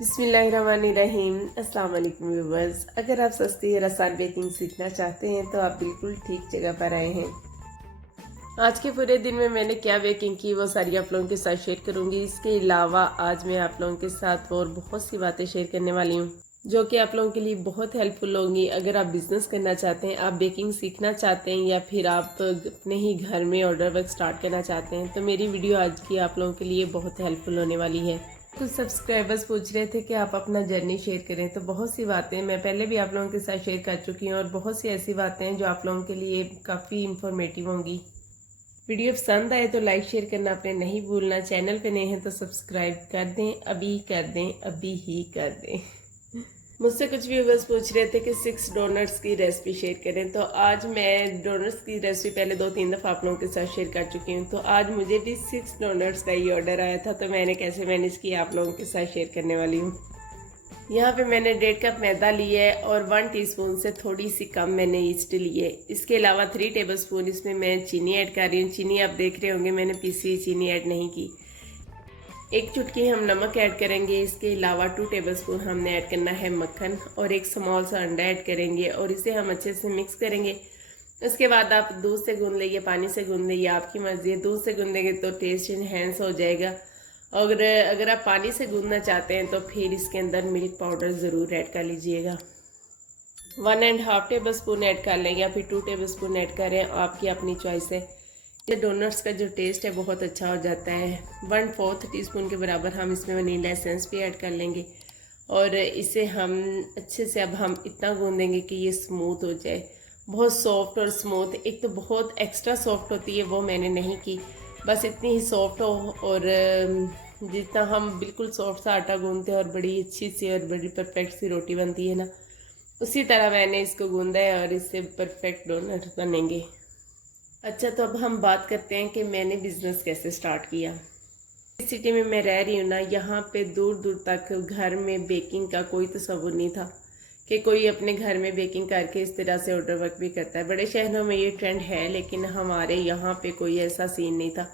बिस्मिल्लाहिर्रहमानिर्रहीम। अस्सलाम वालेकुम व्यूअर्स। अगर आप सस्ती और आसान बेकिंग सीखना चाहते हैं तो आप बिल्कुल ठीक जगह पर आए हैं। आज के पूरे दिन में मैंने क्या बेकिंग की वो सारी आप लोगों के साथ शेयर करूंगी। इसके अलावा आज मैं आप लोगों के साथ और बहुत सी बातें शेयर करने वाली हूँ जो कि आप लोगों के लिए बहुत हेल्पफुल होंगी। अगर आप बिजनेस करना चाहते हैं, आप बेकिंग सीखना चाहते हैं या फिर आप अपने ही घर में ऑर्डर वर्क स्टार्ट करना चाहते हैं तो मेरी वीडियो आज की आप लोगों के लिए बहुत हेल्पफुल होने वाली है। कुछ सब्सक्राइबर्स पूछ रहे थे कि आप अपना जर्नी शेयर करें, तो बहुत सी बातें मैं पहले भी आप लोगों के साथ शेयर कर चुकी हूँ और बहुत सी ऐसी बातें हैं जो आप लोगों के लिए काफ़ी इंफॉर्मेटिव होंगी। वीडियो पसंद आए तो लाइक शेयर करना आपने नहीं भूलना। चैनल पे नए हैं तो सब्सक्राइब कर दें, अभी कर दें, अभी ही कर दें। मुझसे कुछ व्यूवर्स पूछ रहे थे कि 6 डोनट्स की रेसिपी शेयर करें, तो आज मैं डोनट्स की रेसिपी पहले 2-3 दफ़ा आप लोगों के साथ शेयर कर चुकी हूँ। तो आज मुझे भी 6 डोनट्स का ही ऑर्डर आया था, तो मैंने कैसे मैनेज किया आप लोगों के साथ शेयर करने वाली हूँ। यहाँ पे मैंने 1.5 कप मैदा लिया है और 1 टीस्पून से थोड़ी सी कम मैंने ईस्ट ली है। इसके अलावा 3 टेबलस्पून इसमें मैं चीनी ऐड कर रही हूँ। चीनी आप देख रहे होंगे मैंने पीसी चीनी ऐड नहीं की। 1 चुटकी हम नमक ऐड करेंगे। इसके अलावा 2 टेबलस्पून हमने ऐड करना है मक्खन और एक स्मॉल सा अंडा ऐड करेंगे और इसे हम अच्छे से मिक्स करेंगे। उसके बाद आप दूध से गूंद लीजिए, पानी से गूंद लीजिए, आपकी मर्जी है। दूध से गूंदेंगे तो टेस्ट इनहेंस हो जाएगा और अगर आप पानी से गूंदना चाहते हैं तो फिर इसके अंदर मिल्क पाउडर ज़रूर ऐड कर लीजिएगा। 1.5 टेबल स्पून ऐड कर लें या फिर 2 टेबल स्पून ऐड करें, आपकी अपनी चॉइस है। ये डोनट्स का जो टेस्ट है बहुत अच्छा हो जाता है। 1/4 टीस्पून के बराबर हम इसमें वनीला एसेंस भी ऐड कर लेंगे और इसे हम अच्छे से अब हम इतना गूंदेंगे कि ये स्मूथ हो जाए, बहुत सॉफ्ट और स्मूथ। एक तो बहुत एक्स्ट्रा सॉफ्ट होती है वो मैंने नहीं की, बस इतनी ही सॉफ्ट हो और जितना हम बिल्कुल सॉफ्ट सा आटा गूंदते हैं और बड़ी अच्छी सी और बड़ी परफेक्ट सी रोटी बनती है ना, उसी तरह मैंने इसको गूंदा है और इससे परफेक्ट डोनट बनेंगे। अच्छा, तो अब हम बात करते हैं कि मैंने बिज़नेस कैसे स्टार्ट किया। इस सिटी में मैं रह रही हूँ ना, यहाँ पे दूर दूर तक घर में बेकिंग का कोई तस्वुर नहीं था कि कोई अपने घर में बेकिंग करके इस तरह से ऑर्डर वर्क भी करता है। बड़े शहरों में ये ट्रेंड है लेकिन हमारे यहाँ पे कोई ऐसा सीन नहीं था।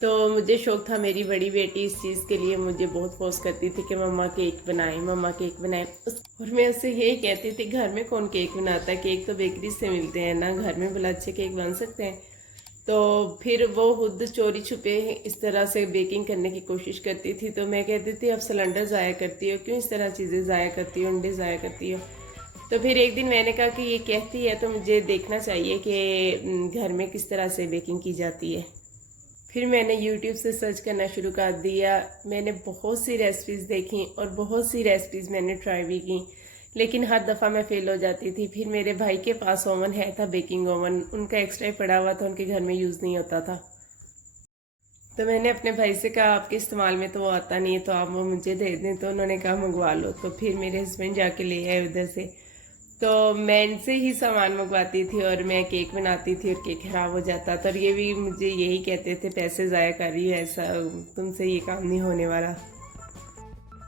तो मुझे शौक था, मेरी बड़ी बेटी इस चीज़ के लिए मुझे बहुत फोर्स करती थी कि मम्मा केक बनाएं, मम्मा केक बनाएं। और मैं उससे यही कहती थी घर में कौन केक बनाता है, केक तो बेकरी से मिलते हैं ना, घर में भला अच्छे केक बन सकते हैं। तो फिर वो खुद चोरी छुपे इस तरह से बेकिंग करने की कोशिश करती थी। तो मैं कहती थी अब सिलेंडर ज़ाया करती हो, क्यों इस तरह चीज़ें ज़ाया करती हो, अंडे ज़ाया करती हो। तो फिर एक दिन मैंने कहा कि ये कहती है तो मुझे देखना चाहिए कि घर में किस तरह से बेकिंग की जाती है। फिर मैंने YouTube से सर्च करना शुरू कर दिया। मैंने बहुत सी रेसिपीज़ देखी और बहुत सी रेसिपीज़ मैंने ट्राई भी की, लेकिन हर दफ़ा मैं फेल हो जाती थी। फिर मेरे भाई के पास ओवन है था, बेकिंग ओवन, उनका एक्स्ट्रा ही पड़ा हुआ था, उनके घर में यूज़ नहीं होता था। तो मैंने अपने भाई से कहा आपके इस्तेमाल में तो वो आता नहीं है तो आप वो मुझे दे दें, तो उन्होंने कहा मंगवा लो। तो फिर मेरे हस्बैंड जाके ले आए उधर से। तो मैं इनसे ही सामान मंगवाती थी और मैं केक बनाती थी और केक ख़राब हो जाता था और ये भी मुझे यही कहते थे पैसे ज़ाया कर रही है, ऐसा तुमसे ये काम नहीं होने वाला।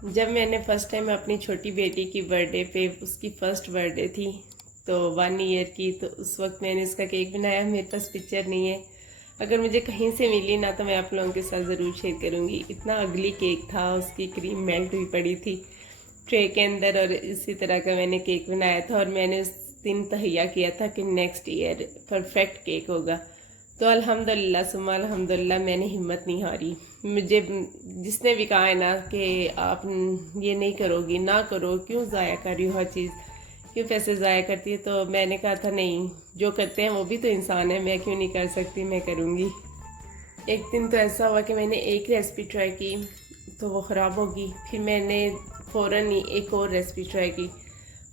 जब मैंने फ़र्स्ट टाइम अपनी छोटी बेटी की बर्थडे पे, उसकी फ़र्स्ट बर्थडे थी तो 1 ईयर की, तो उस वक्त मैंने इसका केक बनाया। मेरे पास पिक्चर नहीं है, अगर मुझे कहीं से मिली ना तो मैं आप लोगों के साथ ज़रूर शेयर करूँगी। इतना अगली केक था, उसकी क्रीम मेल्ट हुई पड़ी थी ट्रे के अंदर और इसी तरह का मैंने केक बनाया था और मैंने उस दिन तहैया किया था कि नेक्स्ट ईयर परफेक्ट केक होगा। तो अल्हम्दुलिल्लाह सुम्मा अल्हम्दुलिल्लाह मैंने हिम्मत नहीं हारी। मुझे जिसने भी कहा है ना कि आप ये नहीं करोगी, ना करो, क्यों ज़ाया कर रही हो हर चीज़, क्यों पैसे ज़ाया करती है, तो मैंने कहा था नहीं, जो करते हैं वो भी तो इंसान है, मैं क्यों नहीं कर सकती, मैं करूँगी। एक दिन तो ऐसा हुआ कि मैंने एक रेसिपी ट्राई की तो वो ख़राब होगी, फिर मैंने फ़ौरन ही एक और रेसिपी ट्राई की।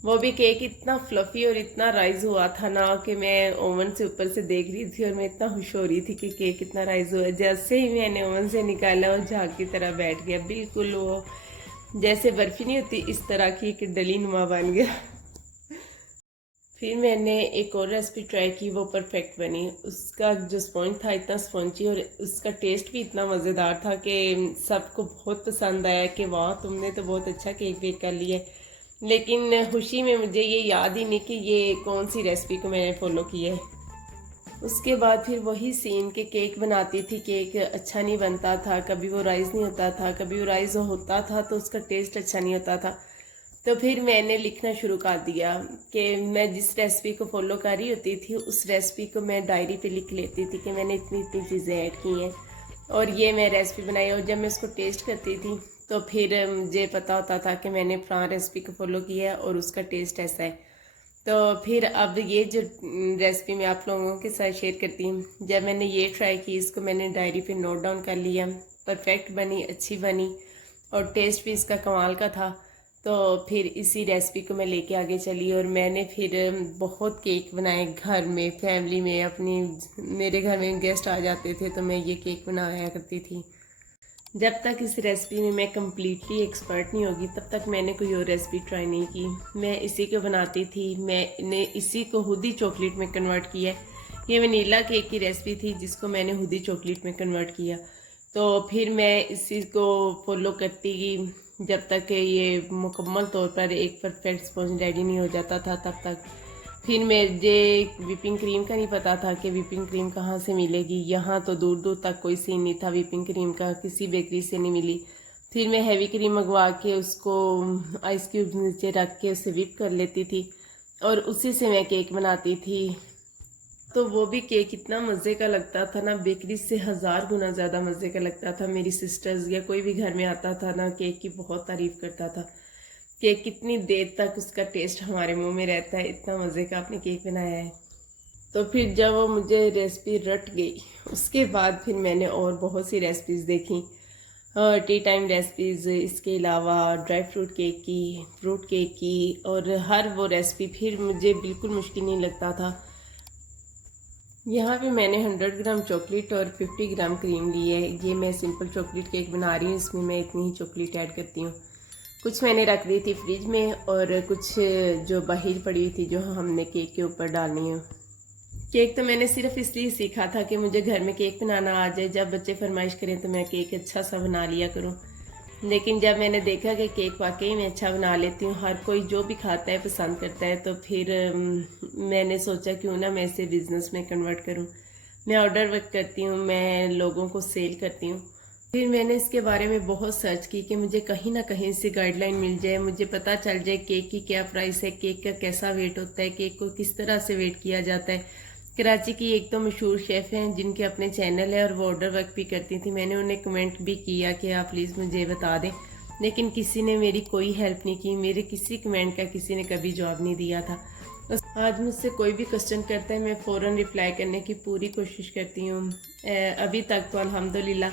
वो भी केक इतना फ्लफ़ी और इतना राइज हुआ था ना कि मैं ओवन से ऊपर से देख रही थी और मैं इतना खुश हो रही थी कि केक इतना राइज हुआ। जैसे ही मैंने ओवन से निकाला और झाग की तरह बैठ गया, बिल्कुल वो जैसे बर्फ़ी नहीं होती इस तरह की एक डली नुमा बन गया। फिर मैंने एक और रेसिपी ट्राई की, वो परफेक्ट बनी। उसका जो स्पॉन्ज था इतना स्पॉन्जी और उसका टेस्ट भी इतना मज़ेदार था कि सबको बहुत पसंद आया कि वाह तुमने तो बहुत अच्छा केक बेक कर लिया है। लेकिन खुशी में मुझे ये याद ही नहीं कि ये कौन सी रेसिपी को मैंने फॉलो की है। उसके बाद फिर वही सीन के केक बनाती थी। केक अच्छा नहीं बनता था, कभी वो राइस नहीं होता था, कभी वो राइस होता था तो उसका टेस्ट अच्छा नहीं होता था। तो फिर मैंने लिखना शुरू कर दिया कि मैं जिस रेसिपी को फॉलो कर रही होती थी उस रेसिपी को मैं डायरी पे लिख लेती थी कि मैंने इतनी इतनी चीज़ें ऐड की हैं और ये मैं रेसिपी बनाई। और जब मैं उसको टेस्ट करती थी तो फिर मुझे पता होता था कि मैंने पुरानी रेसिपी को फॉलो किया है और उसका टेस्ट ऐसा है। तो फिर अब ये जो रेसिपी मैं आप लोगों के साथ शेयर करती हूँ, जब मैंने ये ट्राई की, इसको मैंने डायरी पे नोट डाउन कर लिया, परफेक्ट बनी, अच्छी बनी और टेस्ट भी इसका कमाल का था। तो फिर इसी रेसिपी को मैं लेके आगे चली और मैंने फिर बहुत केक बनाए घर में, फैमिली में अपनी। मेरे घर में गेस्ट आ जाते थे तो मैं ये केक बनाया करती थी। जब तक इस रेसिपी में मैं कम्प्लीटली एक्सपर्ट नहीं होगी तब तक मैंने कोई और रेसिपी ट्राई नहीं की। मैं इसी को बनाती थी, मैंने इसी को खुद ही चॉकलेट में कन्वर्ट किया। ये वनीला केक की रेसिपी थी जिसको मैंने खुद ही चॉकलेट में कन्वर्ट किया। तो फिर मैं इसी को फॉलो करती गई जब तक ये मुकम्मल तौर पर एक परफेक्ट स्पॉन्ज रेडी नहीं हो जाता था तब तक। फिर मुझे विपिंग क्रीम का नहीं पता था कि विपिंग क्रीम कहाँ से मिलेगी। यहाँ तो दूर दूर तक कोई सीन नहीं था विपिंग क्रीम का, किसी बेकरी से नहीं मिली। फिर मैं हैवी क्रीम मंगवा के उसको आइस क्यूब नीचे रख के उसे विप कर लेती थी और उसी से मैं केक बनाती थी। तो वो भी केक इतना मज़े का लगता था ना, बेकरी से 1000 गुना ज़्यादा मज़े का लगता था। मेरी सिस्टर्स या कोई भी घर में आता था ना, केक की बहुत तारीफ़ करता था कि कितनी देर तक उसका टेस्ट हमारे मुंह में रहता है, इतना मज़े का आपने केक बनाया है। तो फिर जब वो मुझे रेसिपी रट गई उसके बाद फिर मैंने और बहुत सी रेसिपीज़ देखी, टी टाइम रेसिपीज़, इसके अलावा ड्राई फ्रूट केक की, फ्रूट केक की, और हर वो रेसिपी फिर मुझे बिल्कुल मुश्किल नहीं लगता था। यहाँ पे मैंने 100 ग्राम चॉकलेट और 50 ग्राम क्रीम ली है। ये मैं सिंपल चॉकलेट केक बना रही हूँ, इसमें मैं इतनी ही चॉकलेट ऐड करती हूँ। कुछ मैंने रख दी थी फ्रिज में और कुछ जो बाहर पड़ी हुई थी जो हमने केक के ऊपर डालनी है। केक तो मैंने सिर्फ इसलिए सीखा था कि मुझे घर में केक बनाना आ जाए, जब बच्चे फरमाइश करें तो मैं केक अच्छा सा बना लिया करूं। लेकिन जब मैंने देखा कि केक वाकई मैं अच्छा बना लेती हूँ, हर कोई जो भी खाता है पसंद करता है, तो फिर मैंने सोचा क्यों ना मैं इसे बिज़नेस में कन्वर्ट करूँ। मैं ऑर्डर वर्क करती हूँ, मैं लोगों को सेल करती हूँ। फिर मैंने इसके बारे में बहुत सर्च की कि मुझे कहीं ना कहीं से गाइडलाइन मिल जाए, मुझे पता चल जाए केक की क्या प्राइस है, केक का कैसा वेट होता है, केक को किस तरह से वेट किया जाता है। कराची की एक तो मशहूर शेफ़ हैं जिनके अपने चैनल है और वो ऑर्डर वर्क भी करती थी। मैंने उन्हें कमेंट भी किया कि आप प्लीज़ मुझे बता दें, लेकिन किसी ने मेरी कोई हेल्प नहीं की। मेरे किसी कमेंट का किसी ने कभी जवाब नहीं दिया था। बस आज मुझसे कोई भी क्वेश्चन करता है मैं फ़ौरन रिप्लाई करने की पूरी कोशिश करती हूँ। अभी तक तो अल्हम्दुलिल्लाह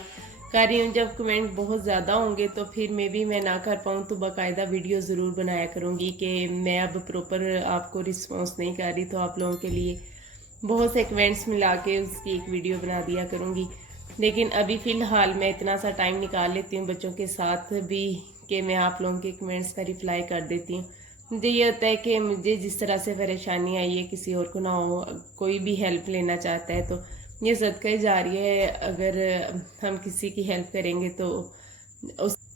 कर रही हूँ। जब कमेंट बहुत ज़्यादा होंगे तो फिर मैं ना कर पाऊँ तो बाकायदा वीडियो ज़रूर बनाया करूँगी कि मैं अब प्रॉपर आपको रिस्पॉन्स नहीं कर रही तो आप लोगों के लिए बहुत से कमेंट्स मिला के उसकी एक वीडियो बना दिया करूँगी। लेकिन अभी फ़िलहाल मैं इतना सा टाइम निकाल लेती हूँ बच्चों के साथ भी कि मैं आप लोगों के कमेंट्स का रिप्लाई कर देती हूँ। मुझे ये होता है कि मुझे जिस तरह से परेशानी आई है किसी और को ना हो। कोई भी हेल्प लेना चाहता है तो ये सदका जारी है, अगर हम किसी की हेल्प करेंगे तो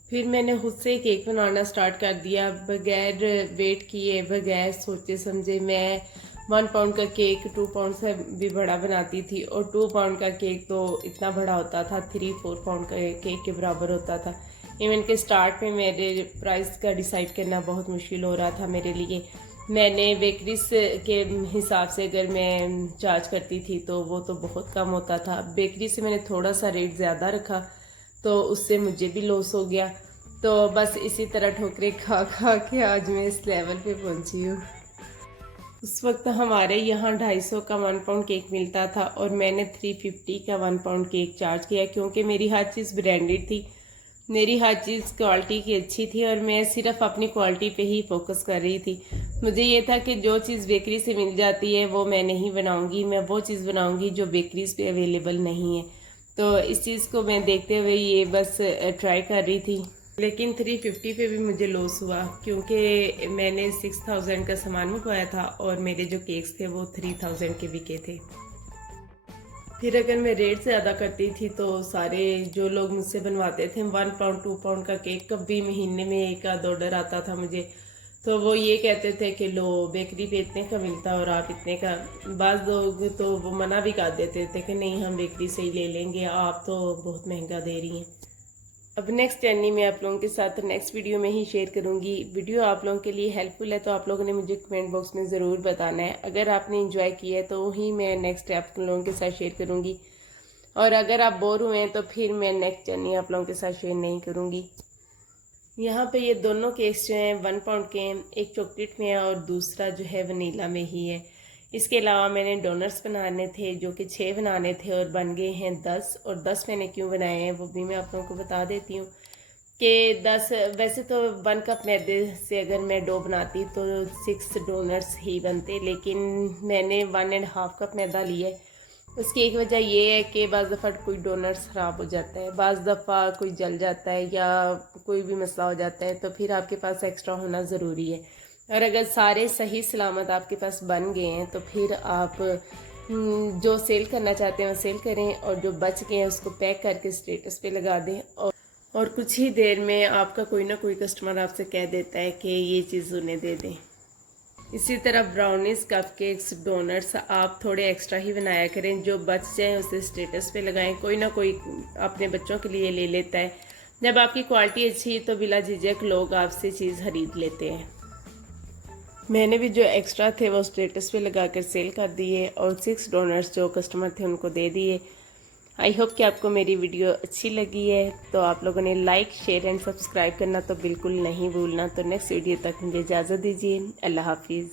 फिर मैंने खुद से केक बनाना स्टार्ट कर दिया, बगैर वेट किए, बगैर सोचे समझे। मैं 1 पाउंड का केक 2 पाउंड से भी बड़ा बनाती थी और 2 पाउंड का केक तो इतना बड़ा होता था, 3-4 पाउंड का केक के बराबर होता था। इवन के स्टार्ट में मेरे प्राइस का डिसाइड करना बहुत मुश्किल हो रहा था मेरे लिए। मैंने बेकरीज के हिसाब से अगर मैं चार्ज करती थी तो वो तो बहुत कम होता था। बेकरी से मैंने थोड़ा सा रेट ज़्यादा रखा तो उससे मुझे भी लॉस हो गया। तो बस इसी तरह ठोकरें खा खा के आज मैं इस लेवल पे पहुंची हूँ। उस वक्त हमारे यहाँ 250 का 1 पाउंड केक मिलता था और मैंने 350 का 1 पाउंड केक चार्ज किया, क्योंकि मेरी हर चीज़ ब्रांडेड थी, मेरी हर चीज़ क्वालिटी की अच्छी थी और मैं सिर्फ अपनी क्वालिटी पे ही फोकस कर रही थी। मुझे ये था कि जो चीज़ बेकरी से मिल जाती है वो मैं नहीं बनाऊंगी, मैं वो चीज़ बनाऊंगी जो बेकरीज पे अवेलेबल नहीं है। तो इस चीज़ को मैं देखते हुए ये बस ट्राई कर रही थी। लेकिन 350 पे भी मुझे लॉस हुआ, क्योंकि मैंने 6000 का सामान मंगवाया था और मेरे जो केक्स थे वो 3000 के बिके थे। फिर अगर मैं रेट ज़्यादा करती थी तो सारे जो लोग मुझसे बनवाते थे 1 पाउंड 2 पाउंड का केक, कभी महीने में एक आध ऑर्डर आता था मुझे तो वो ये कहते थे कि लो बेकरी पे इतने का मिलता और आप इतने का। बाज़ लोग तो वो मना भी कर देते थे कि नहीं हम बेकरी से ही ले लेंगे, आप तो बहुत महंगा दे रही हैं। अब नेक्स्ट जर्नी में आप लोगों के साथ नेक्स्ट वीडियो में ही शेयर करूंगी। वीडियो आप लोगों के लिए हेल्पफुल है तो आप लोगों ने मुझे कमेंट बॉक्स में ज़रूर बताना है। अगर आपने एंजॉय किया है तो ही मैं नेक्स्ट आप लोगों के साथ शेयर करूंगी, और अगर आप बोर हुए हैं तो फिर मैं नेक्स्ट जर्नी आप लोगों के साथ शेयर नहीं करूंगी। यहाँ पे ये दोनों केक्स जो हैं 1 पाउंड के हैं, एक चॉकलेट में है और दूसरा जो है वनीला में ही है। इसके अलावा मैंने डोनट्स बनाने थे जो कि 6 बनाने थे और बन गए हैं 10। और 10 मैंने क्यों बनाए हैं वो भी मैं आप लोगों को बता देती हूँ कि 10 वैसे तो 1 कप मैदे से अगर मैं डो बनाती तो 6 डोनट्स ही बनते, लेकिन मैंने 1.5 कप मैदा लिया है। उसकी एक वजह ये है कि बाज़ दफ़ा कोई डोनट्स ख़राब हो जाता है, बाज़ दफ़ा कोई जल जाता है या कोई भी मसला हो जाता है, तो फिर आपके पास एक्स्ट्रा होना ज़रूरी है। और अगर सारे सही सलामत आपके पास बन गए हैं तो फिर आप जो सेल करना चाहते हैं वो सेल करें, और जो बच गए हैं उसको पैक करके स्टेटस पे लगा दें। और कुछ ही देर में आपका कोई ना कोई कस्टमर आपसे कह देता है कि ये चीज़ उन्हें दे दें। इसी तरह ब्राउनीज, कपकेक्स, डोनट्स आप थोड़े एक्स्ट्रा ही बनाया करें, जो बच जाए उसे स्टेटस पे लगाएं। कोई ना कोई अपने बच्चों के लिए ले लेता है। जब आपकी क्वालिटी अच्छी है तो बिला झिझक लोग आपसे चीज़ खरीद लेते हैं। मैंने भी जो एक्स्ट्रा थे वो स्टेटस पे लगाकर सेल कर दिए और 6 डोनट्स जो कस्टमर थे उनको दे दिए। आई होप कि आपको मेरी वीडियो अच्छी लगी है, तो आप लोगों ने लाइक, शेयर एंड सब्सक्राइब करना तो बिल्कुल नहीं भूलना। तो नेक्स्ट वीडियो तक मुझे इजाज़त दीजिए। अल्लाह हाफिज़।